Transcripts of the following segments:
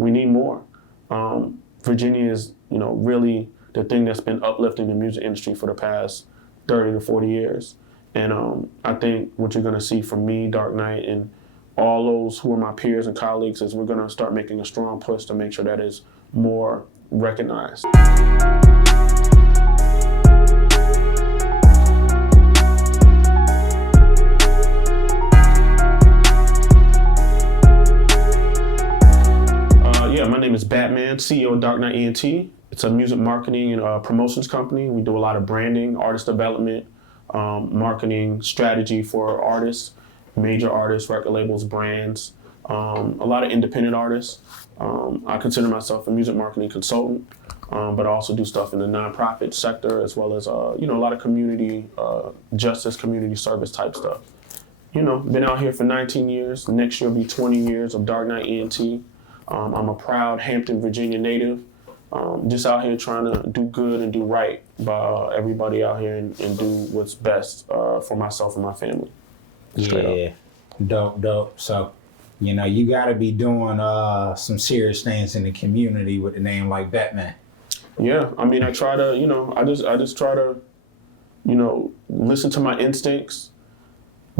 We need more. Virginia is, really the thing that's been uplifting the music industry for the past 30 to 40 years. And I think what you're going to see from me, Darknight, and all those who are my peers and colleagues is we're going to start making a strong push to make sure that is more recognized. My name is Batman, CEO of Darknight ENT. It's a music marketing and promotions company. We do a lot of branding, artist development, marketing strategy for artists, major artists, record labels, brands, a lot of independent artists. I consider myself a music marketing consultant, but I also do stuff in the nonprofit sector as well as a lot of community justice, community service type stuff. Been out here for 19 years. Next year will be 20 years of Darknight ENT. I'm a proud Hampton, Virginia native. Just out here trying to do good and do right by everybody out here and do what's best for myself and my family. Straight up. Dope. So, you got to be doing some serious things in the community with a name like Batman. Yeah, I mean, I try to, I just try to, listen to my instincts.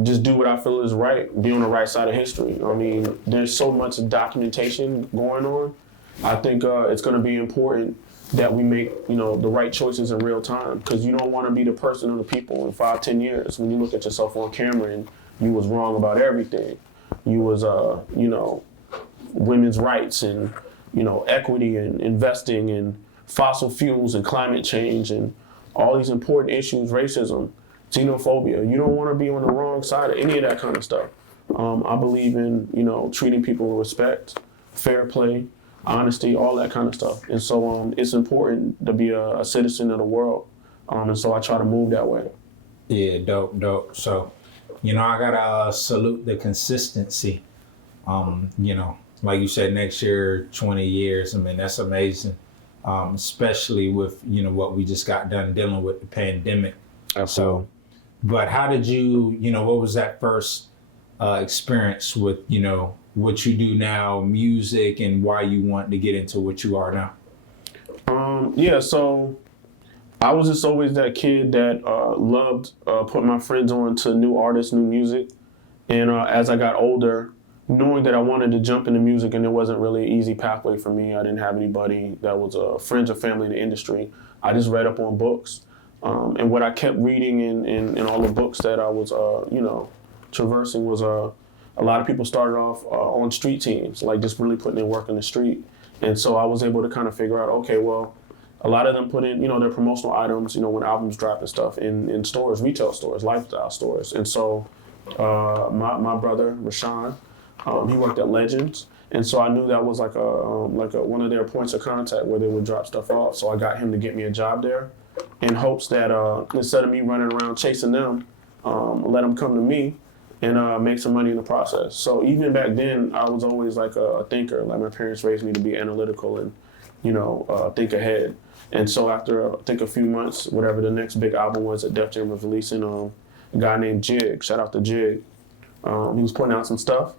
Just do what I feel is right, be on the right side of history. I mean, there's so much documentation going on. I think it's going to be important that we make, the right choices in real time, because you don't want to be the person or the people in 5-10 years when you look at yourself on camera and you was wrong about everything. You was, women's rights and, equity and investing and fossil fuels and climate change and all these important issues, racism, xenophobia. You don't want to be on the wrong side of any of that kind of stuff. I believe in, treating people with respect, fair play, honesty, all that kind of stuff. And so it's important to be a citizen of the world. And so I try to move that way. Yeah, dope. So, I gotta salute the consistency. Like you said, next year, 20 years. I mean, that's amazing. Especially with, what we just got done dealing with the pandemic. Absolutely. But how did you, what was that first experience with, what you do now, music, and why you want to get into what you are now? So I was just always that kid that loved putting my friends on to new artists, new music. And as I got older, knowing that I wanted to jump into music and it wasn't really an easy pathway for me, I didn't have anybody that was friends or family in the industry. I just read up on books. And what I kept reading in all the books that I was, traversing was a lot of people started off on street teams, like just really putting in work in the street. And so I was able to kind of figure out, okay, well, a lot of them put in, their promotional items, when albums drop and stuff in stores, retail stores, lifestyle stores. And so my brother, Rashawn, he worked at Legends. And so I knew that was like a one of their points of contact where they would drop stuff off. So I got him to get me a job there in hopes that instead of me running around chasing them, let them come to me and make some money in the process. So even back then, I was always like a thinker. Like my parents raised me to be analytical and, think ahead. And so after, I think a few months, whatever the next big album was that Def Jam was releasing, a guy named Jig, shout out to Jig, he was putting out some stuff.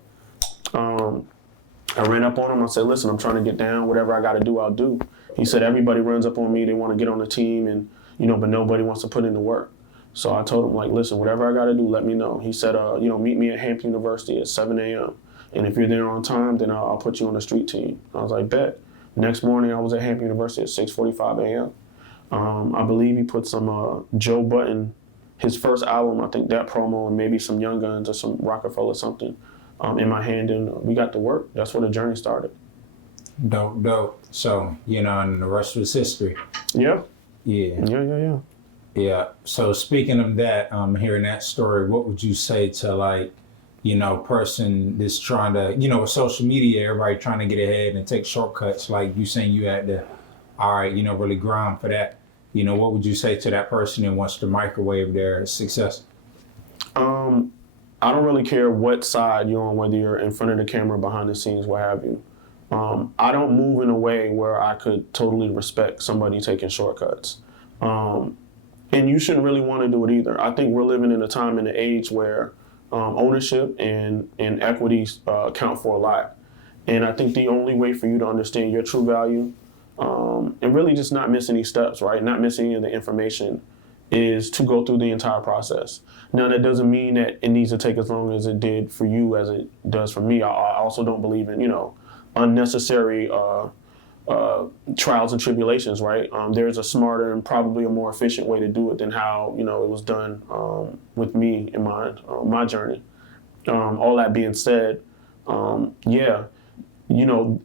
I ran up on him. I said, listen, I'm trying to get down. Whatever I got to do, I'll do. He said, everybody runs up on me. They want to get on the team, and but nobody wants to put in the work. So I told him, like, listen, whatever I got to do, let me know. He said, meet me at Hampton University at 7 a.m. And if you're there on time, then I'll put you on the street team. I was like, bet. Next morning, I was at Hampton University at 6:45 a.m. I believe he put some Joe Budden, his first album, I think that promo, and maybe some Young Guns or some Rockefeller something in my hand, and we got to work. That's where the journey started. Dope. So, and the rest was history. Yeah. Yeah. So speaking of that, hearing that story, what would you say to person that's trying to, with social media, everybody trying to get ahead and take shortcuts, like you saying you had to, really grind for that. What would you say to that person that wants to microwave their success? I don't really care what side you're on, whether you're in front of the camera, behind the scenes, what have you. I don't move in a way where I could totally respect somebody taking shortcuts. And you shouldn't really want to do it either. I think we're living in a time and an age where ownership and equities count for a lot. And I think the only way for you to understand your true value, and really just not miss any steps, right? Not miss any of the information, is to go through the entire process. Now, that doesn't mean that it needs to take as long as it did for you as it does for me. I also don't believe in, unnecessary trials and tribulations, right? There's a smarter and probably a more efficient way to do it than how, it was done with me in my journey. All that being said, yeah,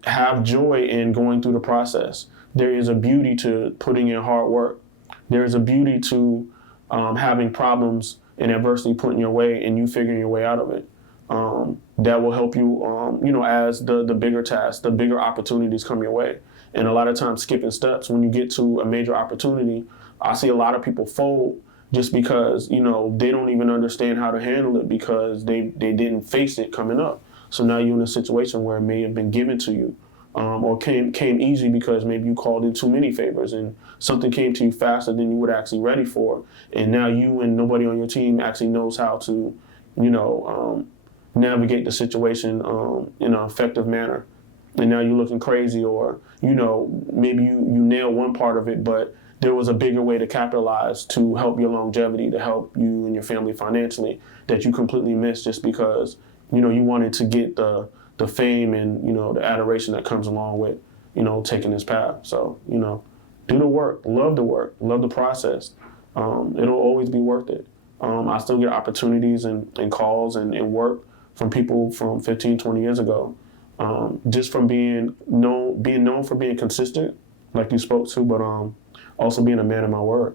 have joy in going through the process. There is a beauty to putting in hard work. There is a beauty to having problems and adversity put in your way and you figuring your way out of it. That will help you, as the bigger tasks, the bigger opportunities come your way. And a lot of times skipping steps when you get to a major opportunity, I see a lot of people fold just because, they don't even understand how to handle it because they didn't face it coming up. So now you're in a situation where it may have been given to you, or came easy because maybe you called in too many favors and something came to you faster than you were actually ready for. And now you and nobody on your team actually knows how to, navigate the situation in an effective manner. And now you're looking crazy, or, maybe you nail one part of it, but there was a bigger way to capitalize to help your longevity, to help you and your family financially that you completely missed just because, you wanted to get the fame and, the adoration that comes along with, taking this path. So, do the work, love the process. It'll always be worth it. I still get opportunities and calls and work from people from 15, 20 years ago. Just from being known for being consistent, like you spoke to, but also being a man of my word.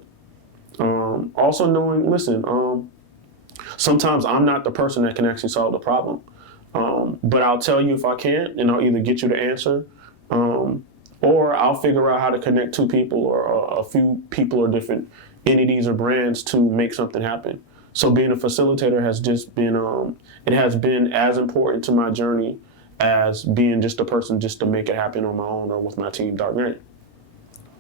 Also knowing, listen, sometimes I'm not the person that can actually solve the problem, but I'll tell you if I can, and I'll either get you the answer, or I'll figure out how to connect two people or a few people or different entities or brands to make something happen. So being a facilitator has just been, it has been as important to my journey as being just a person just to make it happen on my own or with my team, Darknight.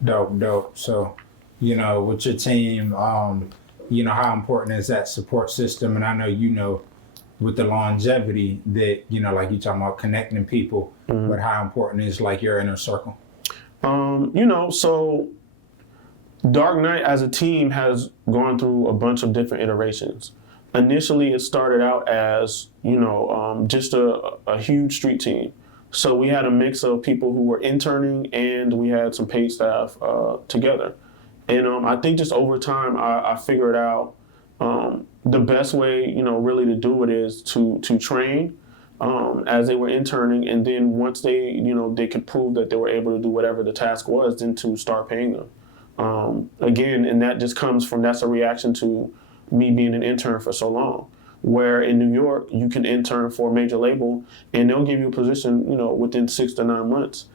Dope. So, with your team, how important is that support system? And I know, with the longevity that, like you talking about connecting people, but how important is like your inner circle? So Darknight as a team has gone through a bunch of different iterations. Initially, it started out as, just a huge street team. So we had a mix of people who were interning and we had some paid staff together. And I think just over time, I figured out the best way, really to do it is to train as they were interning. And then once they could prove that they were able to do whatever the task was, then to start paying them. Again, and that just comes from, that's a reaction to me being an intern for so long, where in New York, you can intern for a major label and they'll give you a position, within 6 to 9 months.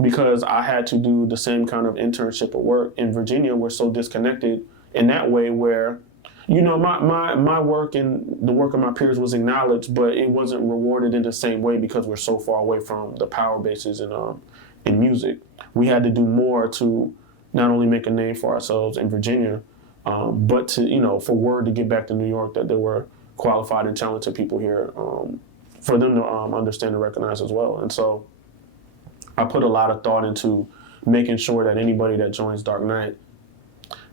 Because I had to do the same kind of internship at work in Virginia, we're so disconnected in that way where, my work and the work of my peers was acknowledged, but it wasn't rewarded in the same way because we're so far away from the power bases in music. We had to do more to not only make a name for ourselves in Virginia, but to, for word to get back to New York that there were qualified and talented people here for them to understand and recognize as well. And so I put a lot of thought into making sure that anybody that joins Darknight,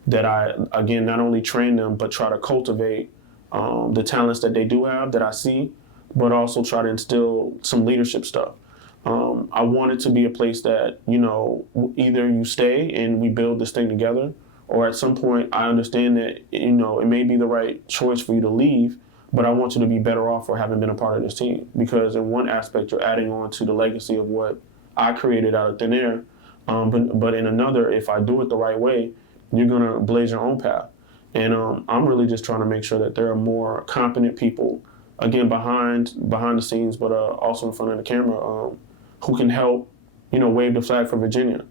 that I, again, not only train them, but try to cultivate the talents that they do have that I see, but also try to instill some leadership stuff. I want it to be a place that, either you stay and we build this thing together, or at some point I understand that, it may be the right choice for you to leave, but I want you to be better off for having been a part of this team. Because in one aspect, you're adding on to the legacy of what I created out of thin air. But in another, if I do it the right way, you're going to blaze your own path. And I'm really just trying to make sure that there are more competent people, again, behind the scenes, but also in front of the camera, who can help, wave the flag for Virginia.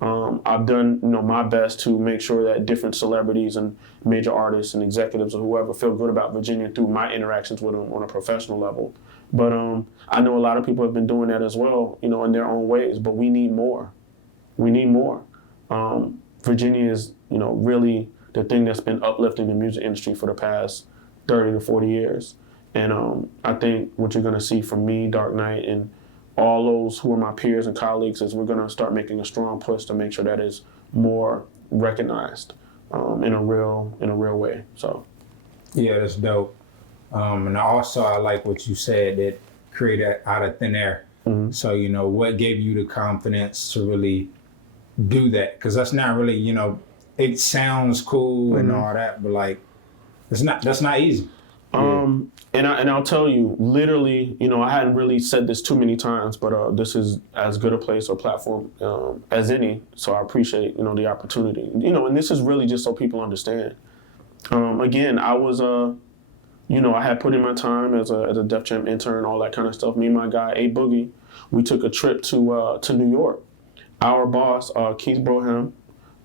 I've done, my best to make sure that different celebrities and major artists and executives or whoever feel good about Virginia through my interactions with them on a professional level. But I know a lot of people have been doing that as well, in their own ways, but we need more. We need more. Virginia is, really the thing that's been uplifting the music industry for the past 30 to 40 years. And I think what you're going to see from me, Darknight, and all those who are my peers and colleagues is we're going to start making a strong push to make sure that is more recognized in a real way. So yeah, that's dope. And also I like what you said, that created out of thin air. mm-hmm. So, you know, what gave you the confidence to really do that? Because that's not really, you know, it sounds cool and all that, but like, that's not easy. And I'll tell you, literally, you know, I hadn't really said this too many times, but this is as good a place or platform as any. So I appreciate, you know, the opportunity. You know, and this is really just so people understand. Again, I was you know, I had put in my time as a Def Jam intern, all that kind of stuff. Me and my guy A Boogie, we took a trip to New York. Our boss, Keith Broham,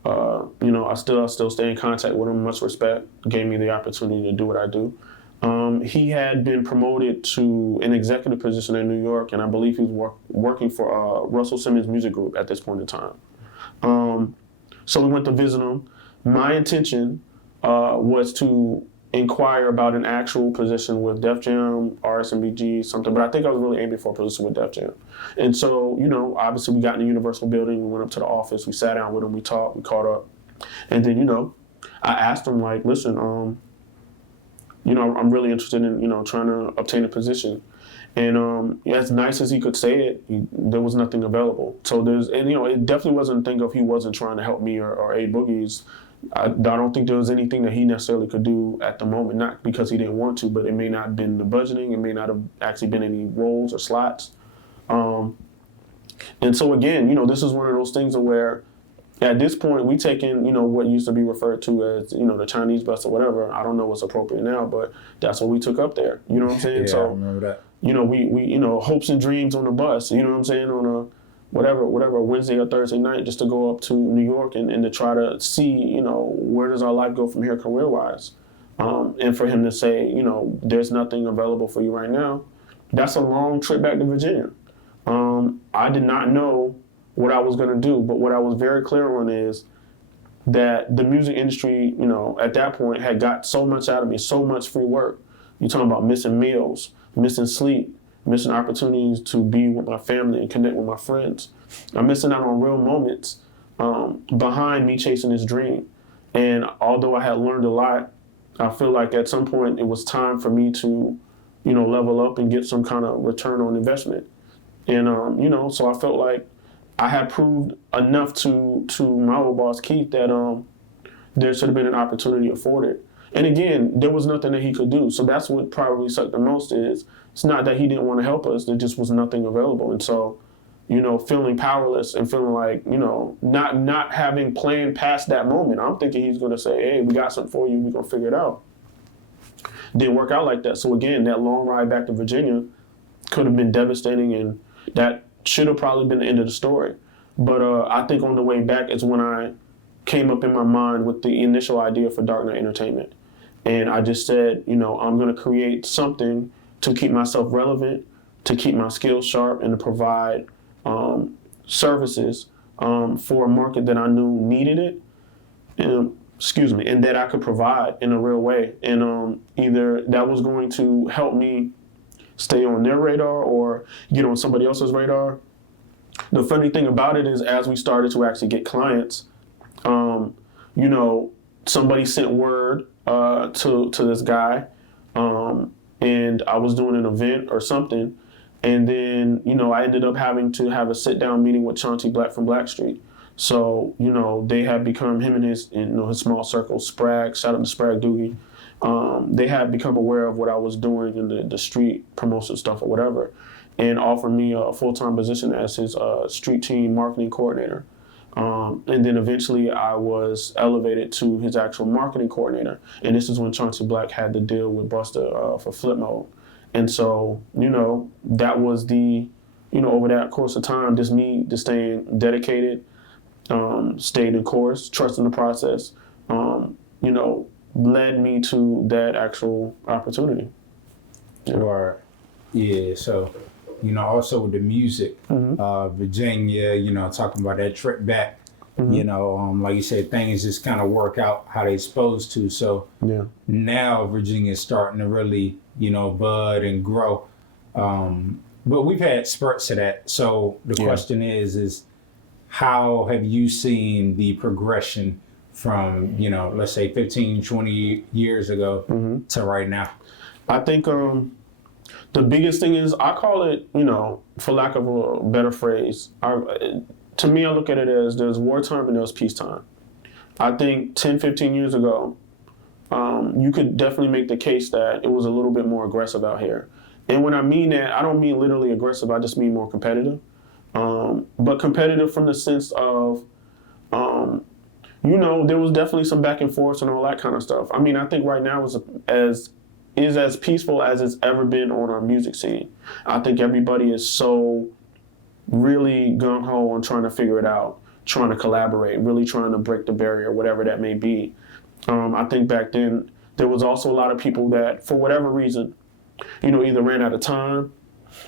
you know, I still stay in contact with him. Much respect. Gave me the opportunity to do what I do. He had been promoted to an executive position in New York, and I believe he was working for Russell Simmons Music Group at this point in time. So we went to visit him. My intention was to inquire about an actual position with Def Jam, RSMBG, something, but I think I was really aiming for a position with Def Jam. And so, you know, obviously we got in the Universal building, we went up to the office, we sat down with him, we talked, we caught up. And then, you know, I asked him, like, listen, you know, I'm really interested in, you know, trying to obtain a position. And as nice as he could say it, there was nothing available. So and you know, it definitely wasn't a thing of he wasn't trying to help me or A Boogie's. I don't think there was anything that he necessarily could do at the moment, not because he didn't want to, but it may not have been the budgeting, it may not have actually been any roles or slots. And so again, you know, this is one of those things where at this point we taking, you know, what used to be referred to as, you know, the Chinese bus or whatever. I don't know what's appropriate now, but that's what we took up there. You know what I'm saying? Yeah, so I remember that. You know, we you know, hopes and dreams on the bus, you know what I'm saying, on a whatever Wednesday or Thursday night, just to go up to New York and to try to see, you know, where does our life go from here career wise. And for him to say, you know, there's nothing available for you right now, that's a long trip back to Virginia. I did not know what I was going to do, but what I was very clear on is that the music industry, you know, at that point had got so much out of me, so much free work. You're talking about missing meals, missing sleep, missing opportunities to be with my family and connect with my friends. I'm missing out on real moments behind me chasing this dream. And although I had learned a lot, I feel like at some point it was time for me to, you know, level up and get some kind of return on investment. And, you know, so I felt like I had proved enough to my old boss, Keith, that there should have been an opportunity afforded. And again, there was nothing that he could do. So that's what probably sucked the most is it's not that he didn't want to help us. There just was nothing available. And so, you know, feeling powerless and feeling like, you know, not having planned past that moment. I'm thinking he's going to say, hey, we got something for you. We're going to figure it out. Didn't work out like that. So again, that long ride back to Virginia could have been devastating, and that should have probably been the end of the story. But I think on the way back is when I came up in my mind with the initial idea for Darknight Entertainment. And I just said, you know, I'm going to create something to keep myself relevant, to keep my skills sharp, and to provide services for a market that I knew needed it, and that I could provide in a real way. And either that was going to help me stay on their radar or get on somebody else's radar. The funny thing about it is, as we started to actually get clients, you know, somebody sent word to this guy, and I was doing an event or something, and then, you know, I ended up having to have a sit-down meeting with Chauncey Black from Blackstreet. So, you know, they had become, him and his, you know, his small circle, Sprag, shout out to Sprag Doogie. They had become aware of what I was doing in the street promotion stuff or whatever, and offered me a full-time position as his street team marketing coordinator. And then eventually I was elevated to his actual marketing coordinator. And this is when Chauncey Black had the deal with Busta for Flip Mode. And so, you know, that was the, you know, over that course of time, just me just staying dedicated, stayed in course, trusting the process, you know, led me to that actual opportunity. Yeah. Or, yeah, so, you know, also with the music, Virginia, you know, talking about that trip back, you know, like you said, things just kind of work out how they're supposed to. So now Virginia is starting to really, you know, bud and grow. But we've had spurts of that. So the Yeah. question is how have you seen the progression from, let's say 15, 20 years ago to right now? I think the biggest thing is I call it, for lack of a better phrase, to me I look at it as there's wartime and there's peacetime. I think 10, 15 years ago, you could definitely make the case that it was a little bit more aggressive out here. And when I mean that, I don't mean literally aggressive, I just mean more competitive. But competitive from the sense of, there was definitely some back and forth and all that kind of stuff. I mean, I think right now is as peaceful as it's ever been on our music scene. I think everybody is so really gung-ho on trying to figure it out, trying to collaborate, really trying to break the barrier, whatever that may be. I think back then there was also a lot of people that, for whatever reason, either ran out of time,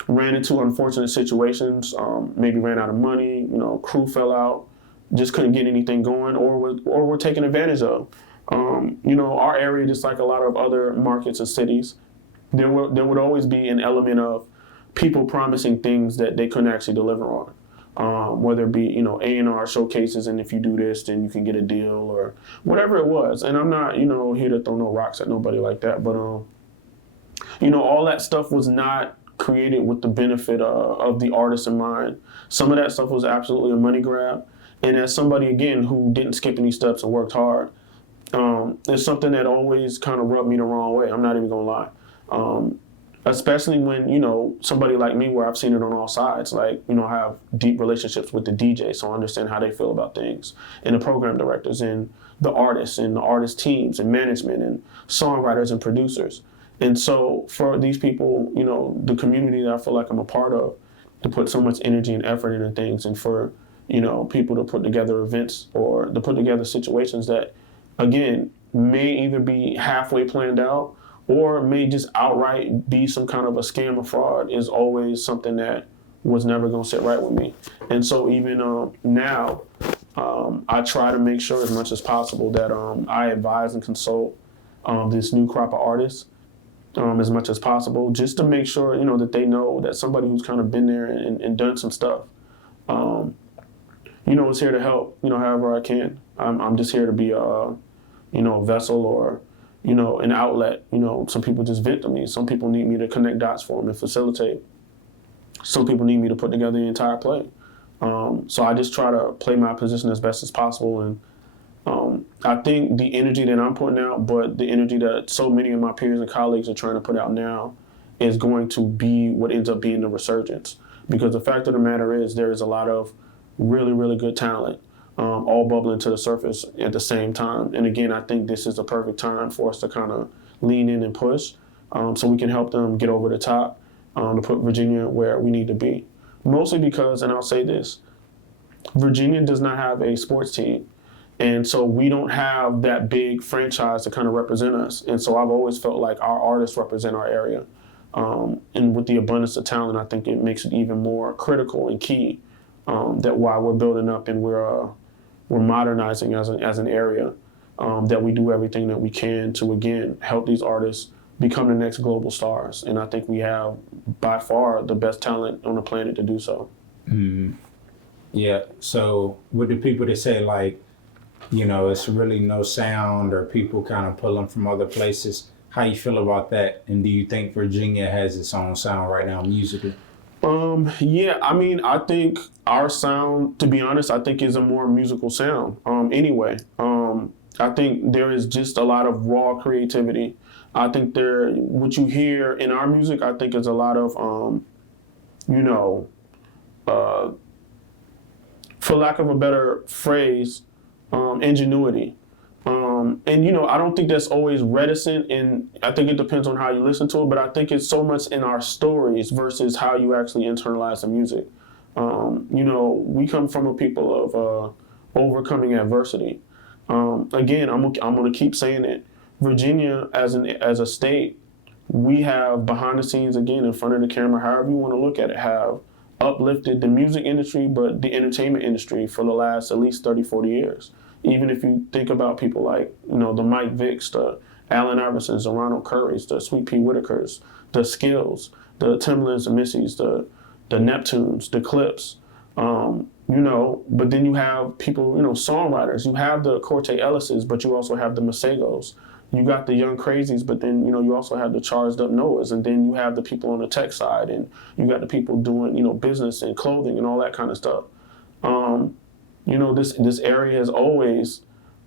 ran into unfortunate situations, maybe ran out of money, crew fell out, just couldn't get anything going, or were taken advantage of. Our area, just like a lot of other markets and cities, there would always be an element of people promising things that they couldn't actually deliver on. Whether it be, A&R showcases, and if you do this, then you can get a deal or whatever it was. And I'm not, here to throw no rocks at nobody like that. But, all that stuff was not created with the benefit of the artist in mind. Some of that stuff was absolutely a money grab. And as somebody, again, who didn't skip any steps and worked hard, it's something that always kind of rubbed me the wrong way. I'm not even going to lie. Especially when, somebody like me, where I've seen it on all sides, like, I have deep relationships with the DJ, so I understand how they feel about things, and the program directors, and the artists, and the artist teams, and management, and songwriters, and producers. And so for these people, the community that I feel like I'm a part of, to put so much energy and effort into things, and for, people to put together events or to put together situations that, again, may either be halfway planned out or may just outright be some kind of a scam or fraud, is always something that was never going to sit right with me. And so even now, I try to make sure as much as possible that I advise and consult this new crop of artists as much as possible, just to make sure, that they know that somebody who's kind of been there and done some stuff, is here to help, however I can. I'm just here to be a vessel or, an outlet. Some people just vent to me. Some people need me to connect dots for them and facilitate. Some people need me to put together the entire play. So I just try to play my position as best as possible. And I think the energy that I'm putting out, but the energy that so many of my peers and colleagues are trying to put out now, is going to be what ends up being the resurgence. Because the fact of the matter is, there is a lot of really, really good talent all bubbling to the surface at the same time. And again, I think this is the perfect time for us to kind of lean in and push, so we can help them get over the top, to put Virginia where we need to be. Mostly because, and I'll say this, Virginia does not have a sports team. And so we don't have that big franchise to kind of represent us. And so I've always felt like our artists represent our area. And with the abundance of talent, I think it makes it even more critical and key, that while we're building up and we're modernizing as an area, that we do everything that we can to, again, help these artists become the next global stars. And I think we have by far the best talent on the planet to do so. Mm-hmm. Yeah. So with the people that say, like, it's really no sound, or people kind of pulling from other places, how you feel about that? And do you think Virginia has its own sound right now musically? Yeah, I mean, I think our sound, to be honest, I think is a more musical sound. Anyway, I think there is just a lot of raw creativity. I think what you hear in our music, I think is a lot of, for lack of a better phrase, ingenuity. And I don't think that's always reticent, and I think it depends on how you listen to it, but I think it's so much in our stories versus how you actually internalize the music. We come from a people of overcoming adversity. Again, I'm going to keep saying it. Virginia, as a state, we have behind the scenes, again, in front of the camera, however you want to look at it, have uplifted the music industry, but the entertainment industry for the last at least 30, 40 years. Even if you think about people like, the Mike Vicks, the Allen Iversons, the Ronald Currys, the Sweet Pea Whitakers, the Skills, the Timberlands, the Missies, the Neptunes, the Clips. But then you have people, songwriters. You have the Corte Ellises, but you also have the Masegos. You got the Young Crazies, but then, you also have the charged up Noahs, and then you have the people on the tech side, and you got the people doing, business and clothing and all that kind of stuff. This area has always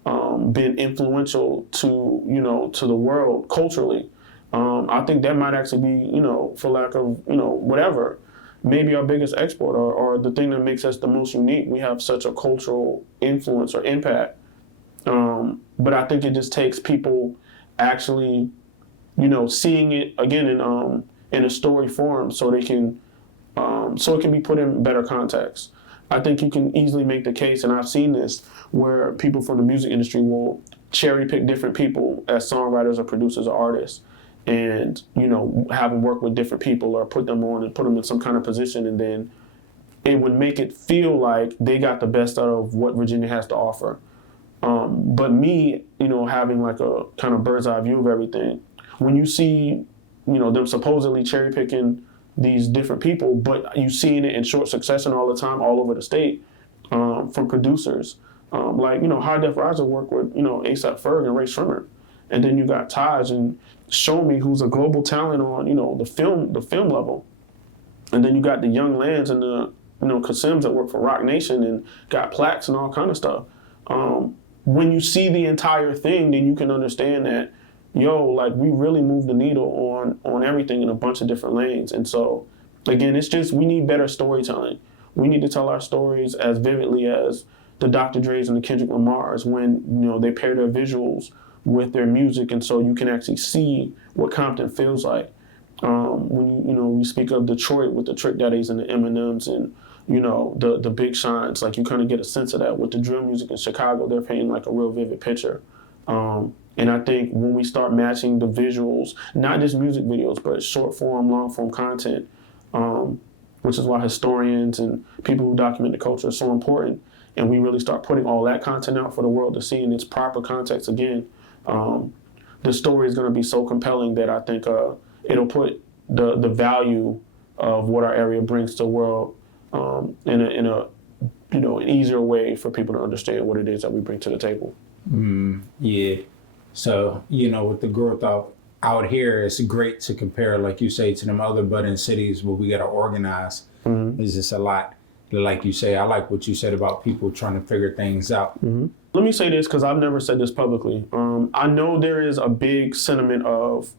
been influential to the world culturally. I think that might actually be, for lack of, whatever, maybe our biggest export or the thing that makes us the most unique. We have such a cultural influence or impact. But I think it just takes people actually, seeing it again in a story form so they can, so it can be put in better context. I think you can easily make the case, and I've seen this, where people from the music industry will cherry pick different people as songwriters or producers or artists, and have them work with different people or put them on and put them in some kind of position, and then it would make it feel like they got the best out of what Virginia has to offer. But me, having like a kind of bird's eye view of everything, when you see, them supposedly cherry picking these different people, but you seeing it in short succession all the time, all over the state, from producers. High Def Riser worked with, A$AP Ferg and Ray Shrimmer. And then you got Taj and Show Me, who's a global talent on, the film level. And then you got the Young Lands and the, Kasims that work for Rock Nation and got plaques and all kind of stuff. When you see the entire thing, then you can understand that, we really move the needle on everything in a bunch of different lanes. And so, again, it's just, we need better storytelling. We need to tell our stories as vividly as the Dr. Dre's and the Kendrick Lamars when, they pair their visuals with their music, and so you can actually see what Compton feels like. When we speak of Detroit with the Trick Daddies and the Eminems and, the Big Shines, like you kind of get a sense of that. With the drill music in Chicago, they're painting like a real vivid picture. And I think when we start matching the visuals, not just music videos, but short form, long form content, which is why historians and people who document the culture are so important. And we really start putting all that content out for the world to see in its proper context again. The story is going to be so compelling that I think it'll put the value of what our area brings to the world in an easier way for people to understand what it is that we bring to the table. Yeah. So, with the growth out here, it's great to compare, like you say, to them other budding cities where we got to organize. It's just a lot. Like you say, I like what you said about people trying to figure things out. Let me say this, because I've never said this publicly. I know there is a big sentiment of,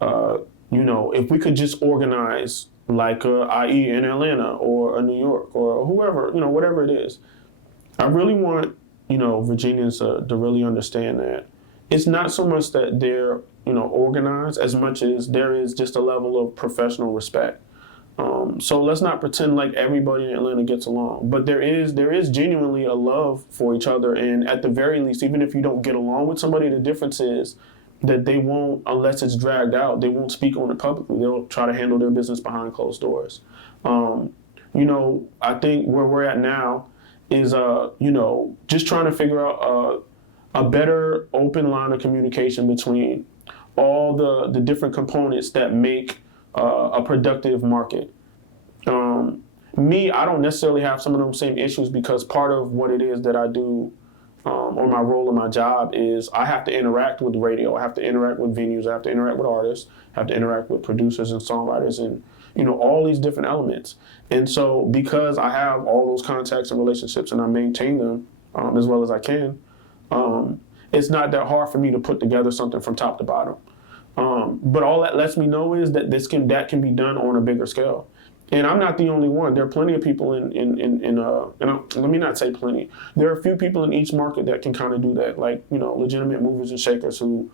if we could just organize like i.e. in Atlanta or New York or whoever, whatever it is. I really want, Virginians to really understand that it's not so much that they're, organized as much as there is just a level of professional respect. So let's not pretend like everybody in Atlanta gets along, but there is genuinely a love for each other. And at the very least, even if you don't get along with somebody, the difference is that they won't, unless it's dragged out, they won't speak on it publicly. They'll try to handle their business behind closed doors. I think where we're at now is, just trying to figure out a better open line of communication between all the different components that make a productive market. I don't necessarily have some of those same issues because part of what it is that I do or my role in my job is I have to interact with radio. I have to interact with venues. I have to interact with artists. I have to interact with producers and songwriters and, all these different elements. And so because I have all those contacts and relationships and I maintain them as well as I can, it's not that hard for me to put together something from top to bottom. But all that lets me know is that that can be done on a bigger scale. And I'm not the only one. There are plenty of people let me not say plenty. There are a few people in each market that can kind of do that, like, legitimate movers and shakers who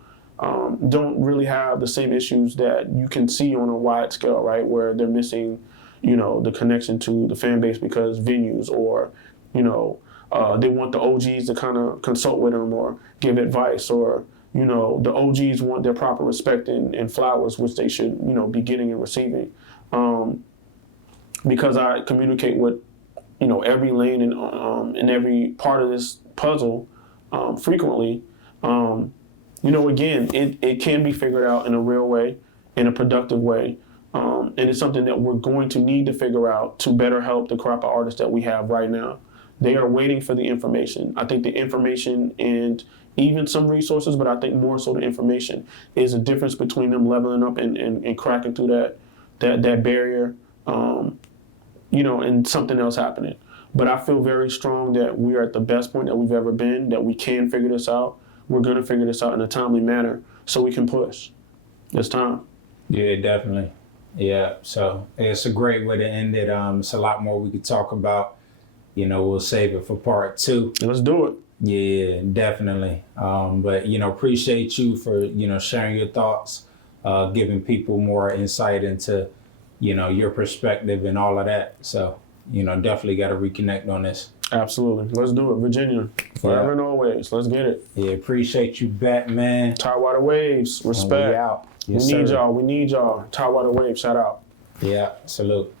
don't really have the same issues that you can see on a wide scale, right? Where they're missing, the connection to the fan base because venues or, they want the OGs to kind of consult with them or give advice or, the OGs want their proper respect and flowers, which they should, be getting and receiving. Because I communicate with, every lane and in every part of this puzzle frequently, again, it can be figured out in a real way, in a productive way. And it's something that we're going to need to figure out to better help the crop of artists that we have right now. They are waiting for the information. I think the information and even some resources, but I think more so the information is a difference between them leveling up and cracking through that barrier, and something else happening. But I feel very strong that we are at the best point that we've ever been, that we can figure this out. We're going to figure this out in a timely manner so we can push. It's time. Yeah, definitely. Yeah, so it's a great way to end it. It's a lot more we could talk about. We'll save it for part 2. Let's do it. Yeah, definitely. But appreciate you for sharing your thoughts, giving people more insight into your perspective and all of that. So definitely got to reconnect on this. Absolutely. Let's do it. Virginia, forever and always. Let's get it. Yeah, appreciate you, Batman. Tidewater Waves. Respect. We out. Yes, we need y'all. Tide Water Waves. Shout out. Yeah, salute.